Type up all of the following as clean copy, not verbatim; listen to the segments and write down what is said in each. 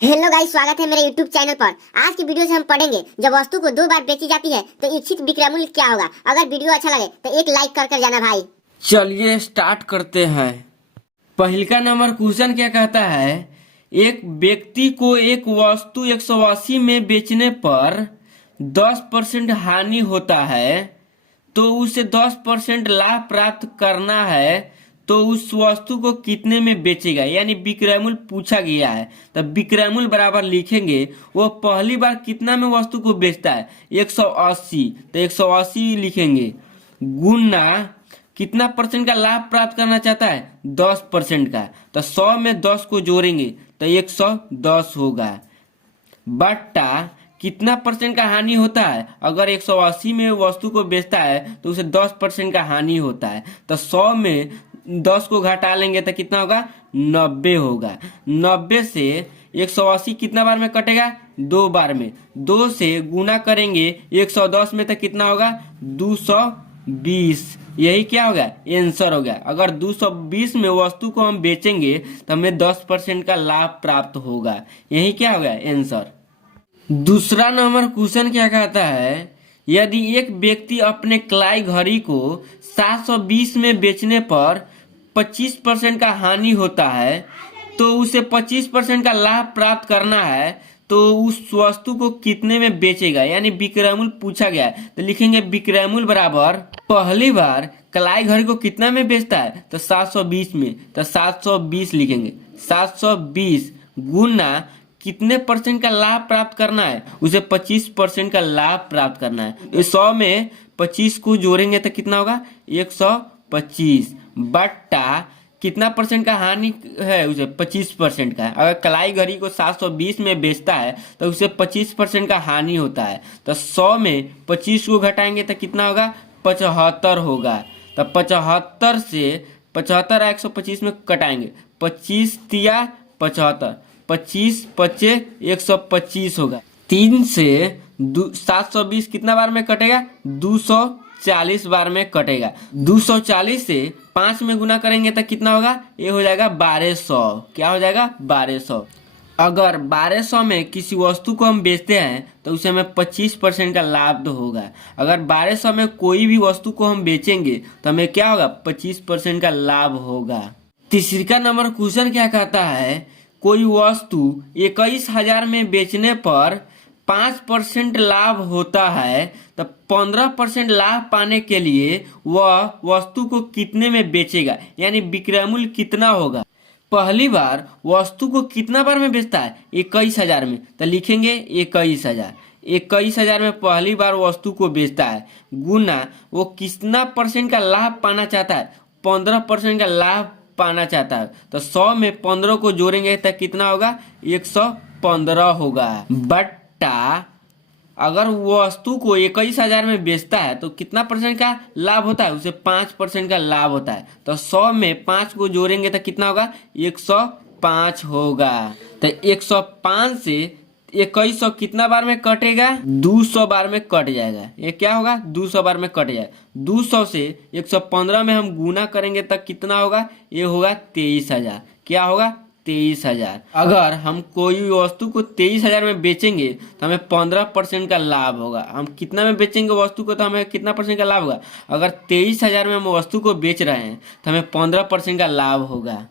Hello guys, स्वागत है मेरे YouTube चैनल पर। आज की वीडियो से हम पढ़ेंगे जब वस्तु को 2 बार बेची जाती है तो इच्छित विक्रय मूल्य क्या होगा। अगर वीडियो अच्छा लगे तो एक लाइक कर जाना भाई। चलिए स्टार्ट करते हैं। पहला नंबर क्वेश्चन क्या कहता है, एक व्यक्ति को एक वस्तु 180 में बेचने पर 10% हानि होता है तो उसे 10% लाभ प्राप्त करना है, तो उस वस्तु को कितने में बेचेगा, यानी विक्रय मूल्य पूछा गया है। तो विक्रय मूल्य बराबर लिखेंगे, वो पहली बार कितना में वस्तु को बेचता है 180, तो 180 लिखेंगे गुना कितना परसेंट का लाभ प्राप्त करना चाहता है 10% का, तो 100 में 10 को जोड़ेंगे तो 110 होगा, बट्टा कितना परसेंट का हानि होता है। अगर 180 में वस्तु को बेचता है तो उसे 10% का हानि होता है, तो 100 में 10 को घटा लेंगे तो कितना होगा 90 होगा। 90 से 180 कितना बार में कटेगा 2 बार में, 2 से गुना करेंगे 110 में तो कितना होगा 220। यही क्या होगा आंसर हो गया। अगर 220 में वस्तु को हम बेचेंगे तो हमें 10% का लाभ प्राप्त होगा। यही क्या होगा आंसर। दूसरा नंबर क्वेश्चन क्या कहता है, यदि एक व्यक्ति अपने क्लाई घड़ी को 720 में बेचने पर 25% का हानि होता है तो उसे 25% का लाभ प्राप्त करना है, तो उस वस्तु को कितने में बेचेगा, यानी विक्रय मूल्य पूछा गया है। तो लिखेंगे विक्रय मूल्य बराबर पहली बार क्लाई घड़ी को कितना में बेचता है तो 720 में, तो 720 लिखेंगे। 720 गुना कितने परसेंट का लाभ प्राप्त करना है, उसे 25% का लाभ प्राप्त करना है। 100 में 25 को जोड़ेंगे तो कितना होगा 125, बट्टा कितना परसेंट का हानि है उसे 25% का है। अगर कलाई घड़ी को 720 में बेचता है तो उसे 25% का हानि होता है, तो 100 में 25 को घटाएंगे तो कितना होगा 75 होगा। तो 75 से 75 125 में कटाएंगे, 25 तिया 75, 25 पचे 125 होगा। 3 से 720 कितना बार में कटेगा 240 बार में कटेगा। 240 से 5 में गुना करेंगे तो कितना होगा, ये हो जाएगा 1200। क्या हो जाएगा 1200। अगर 1200 में किसी वस्तु को हम बेचते हैं तो उसे हमें 25% का लाभ होगा। अगर 1200 में कोई भी वस्तु को हम बेचेंगे तो हमें क्या होगा 25% का लाभ होगा। तीसरा नंबर क्वेश्चन क्या कहता है, कोई वस्तु 21,000 में बेचने पर 5% लाभ होता है, तो 15% लाभ पाने के लिए वह वस्तु को कितने में बेचेगा, यानी विक्रय मूल्य कितना होगा। पहली बार वस्तु को कितना बार में बेचता है 21,000 में, तो लिखेंगे 21,000। 21,000 में पहली बार वस्तु को बेचता है गुना वो कितना परसेंट का लाभ पाना चाहता है 15% का लाभ पाना चाहता है, तो 100 में 15 को जोड़ेंगे तो कितना होगा 115 होगा, बट्टा अगर वस्तु को 21,000 में बेचता है तो कितना परसेंट का लाभ होता है, उसे 5% का लाभ होता है, तो 100 में 5 को जोड़ेंगे तो कितना होगा 105 होगा। तो 105 से 2100 कितना बार में कटेगा 200 बार में कट जाएगा। ये क्या होगा 200 बार में कट जाएगा। 200 से 115 में हम गुना करेंगे तब कितना होगा, ये होगा 23,000। क्या होगा 23,000। अगर हम कोई वस्तु को 23,000 में बेचेंगे तो हमें 15% का लाभ होगा। हम कितना में बेचेंगे वस्तु को तो हमें कितना परसेंट का लाभ होगा। अगर 23,000 में हम वस्तु को बेच रहे हैं तो हमें 15% का लाभ होगा।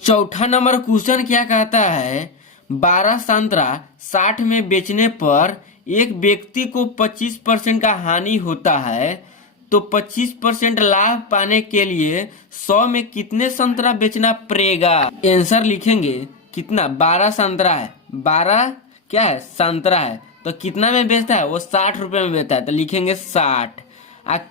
चौथा नंबर क्वेश्चन क्या कहता है, 12 संतरा 60 में बेचने पर एक व्यक्ति को 25% का हानि होता है, तो 25% लाभ पाने के लिए 100 में कितने संतरा बेचना पड़ेगा। आंसर लिखेंगे कितना 12 संतरा है, 12 क्या है संतरा है, तो कितना में बेचता है वो 60 रुपए में बेचता है, तो लिखेंगे 60।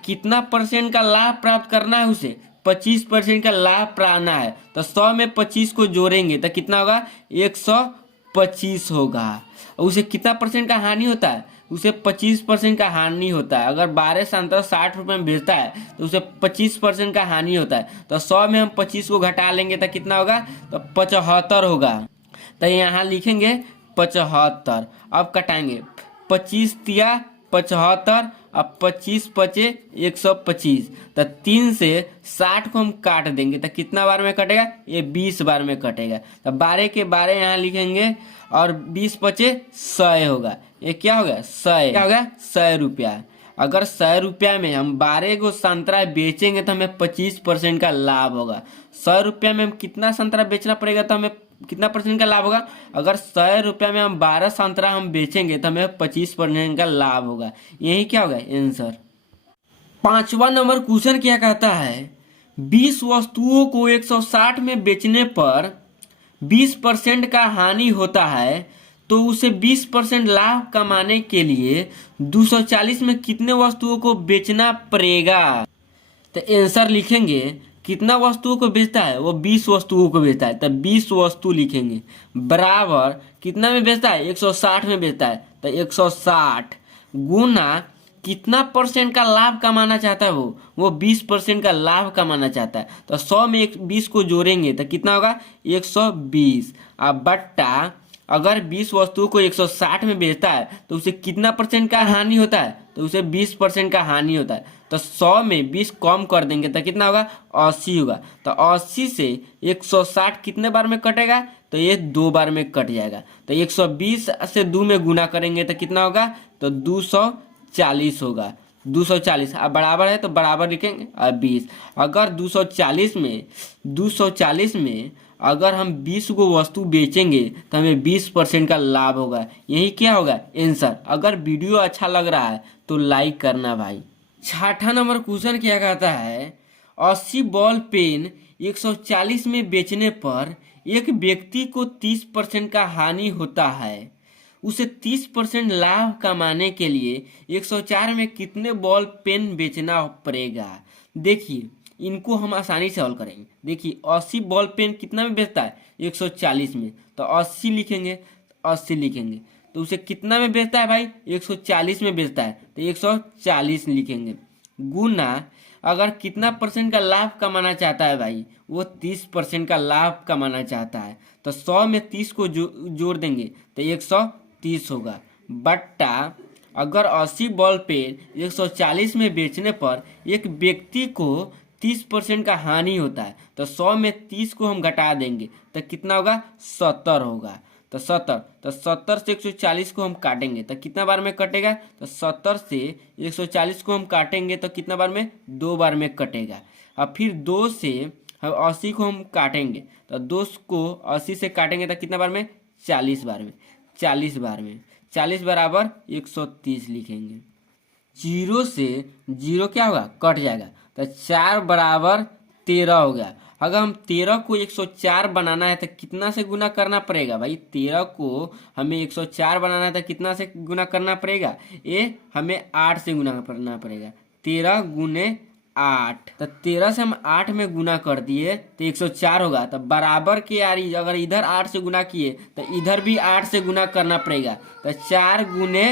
कितना परसेंट का लाभ प्राप्त करना है उसे 25% का लाभ पाना है, तो 100 में 25 को जोड़ेंगे तो कितना होगा 125 होगा। उसे कितना परसेंट का हानि होता है, उसे 25% का हानि होता है। अगर 12 संतरा 60 रुपए में बेचता है तो उसे 25% का हानि होता है, तो 100 में हम 25 को घटा लेंगे तो कितना होगा तो 75 होगा। तो यहाँ लिखेंगे 75। अब कटाएंगे 25 तिया 75 अब 25 पचे 125, तो 3 से 60 को हम काट देंगे तो कितना बार में कटेगा, ये 20 बार में कटेगा। तो 12 के 12 यहाँ लिखेंगे और 20 पचे 100 होगा। ये क्या हो गया, 100, क्या हो गया, 100 रुपया। अगर 100 रुपया में हम 12 को संतरा बेचेंगे तो हमें 25% का लाभ होगा। 100 रुपया में हम कितना संतरा बेचना पड़ेगा तो हमें कितना परसेंट का लाभ होगा। अगर 100 रुपया में हम 12 संतरा हम बेचेंगे तो हमें 25% का लाभ होगा। यही क्या होगा आंसर। 5वां नंबर क्वेश्चन क्या कहता है, 20 वस्तुओं को 160 में बेचने पर 20% का हानि होता है, तो उसे 20% लाभ कमाने के लिए 240 में कितने वस्तुओं को बेचना पड़ेगा। तो आंसर लिखेंगे, कितना वस्तुओं को बेचता है, वो 20 वस्तुओं को बेचता है, तो 20 वस्तु लिखेंगे बराबर कितना में बेचता है, 160 में बेचता है, तो 160 गुना कितना परसेंट का लाभ कमाना चाहता है, वो 20% का लाभ कमाना चाहता है। तो 100 में 20 को जोड़ेंगे तो कितना होगा, 120। अब बट्टा अगर 20 वस्तुओं को 160 में बेचता है तो उसे कितना परसेंट का हानि होता है, तो उसे 20% का हानि होता है। तो 100 में 20 कम कर देंगे तो कितना होगा, 80 होगा। तो 80 से 160 कितने बार में कटेगा, तो ये 2 बार में कट जाएगा। तो 120 से 2 में गुना करेंगे तो कितना होगा, तो 240 होगा। 240 अब बराबर है तो बराबर लिखेंगे और 20। अगर 240 में अगर हम 20 को वस्तु बेचेंगे तो हमें 20% का लाभ होगा। यही क्या होगा आंसर। अगर वीडियो अच्छा लग रहा है तो लाइक करना भाई। 6वां नंबर क्वेश्चन क्या कहता है, 80 बॉल पेन 140 में बेचने पर एक व्यक्ति को 30% का हानि होता है, उसे 30% लाभ कमाने के लिए 104 में कितने बॉल पेन बेचना पड़ेगा। देखिए इनको हम आसानी से हल करेंगे। देखिए 80 बॉल पेन कितना में बेचता है, 140 में, तो 80 लिखेंगे, 80 लिखेंगे तो उसे कितना में बेचता है भाई, 140 में बेचता है, तो 140 लिखेंगे गुना अगर कितना परसेंट का लाभ कमाना चाहता है भाई, वो 30% का लाभ कमाना चाहता है, तो 100 में 30 को जोड़ देंगे तो 130 होगा बट्टा अगर 80 बॉल पेन 140 में बेचने पर एक व्यक्ति को 30% का हानि होता है, तो 100 में 30 को हम घटा देंगे तो कितना होगा, 70 होगा। तो 70 से 140 को हम काटेंगे तो कितना बार में कटेगा, तो 70 से 140 को हम काटेंगे तो कितना बार में, 2 बार में कटेगा। अब फिर 2 से हम 80 को हम काटेंगे तो 2 को 80 से काटेंगे तो कितना बार में, 40 बार में, 40 बार में, 40 बराबर 130 लिखेंगे। 0 से 0 क्या होगा, कट जाएगा, तो 4 बराबर 13 हो गया। अगर हम 13 को 104 बनाना है तो कितना से गुना करना पड़ेगा भाई, 13 को हमें 104 बनाना है तो कितना से गुना करना पड़ेगा, ये हमें 8 से गुना करना पड़ेगा। 13 गुने 8, तो 13 से हम 8 में गुना कर दिए तो 104 होगा। तो बराबर के यार अगर इधर 8 से गुना किए तो इधर भी 8 से गुना करना पड़ेगा। तो 4 गुने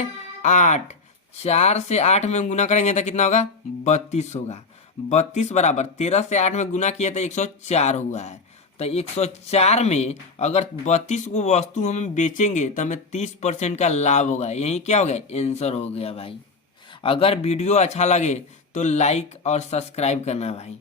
8, 4 से 8 में गुना करेंगे तो कितना होगा, 32 होगा। 32 बराबर 13 से 8 में गुना किया तो 104 हुआ है। तो 104 में अगर 32 को वस्तु हम बेचेंगे तो हमें 30% का लाभ होगा। यही क्या हो गया, आंसर हो गया भाई। अगर वीडियो अच्छा लगे तो लाइक और सब्सक्राइब करना भाई।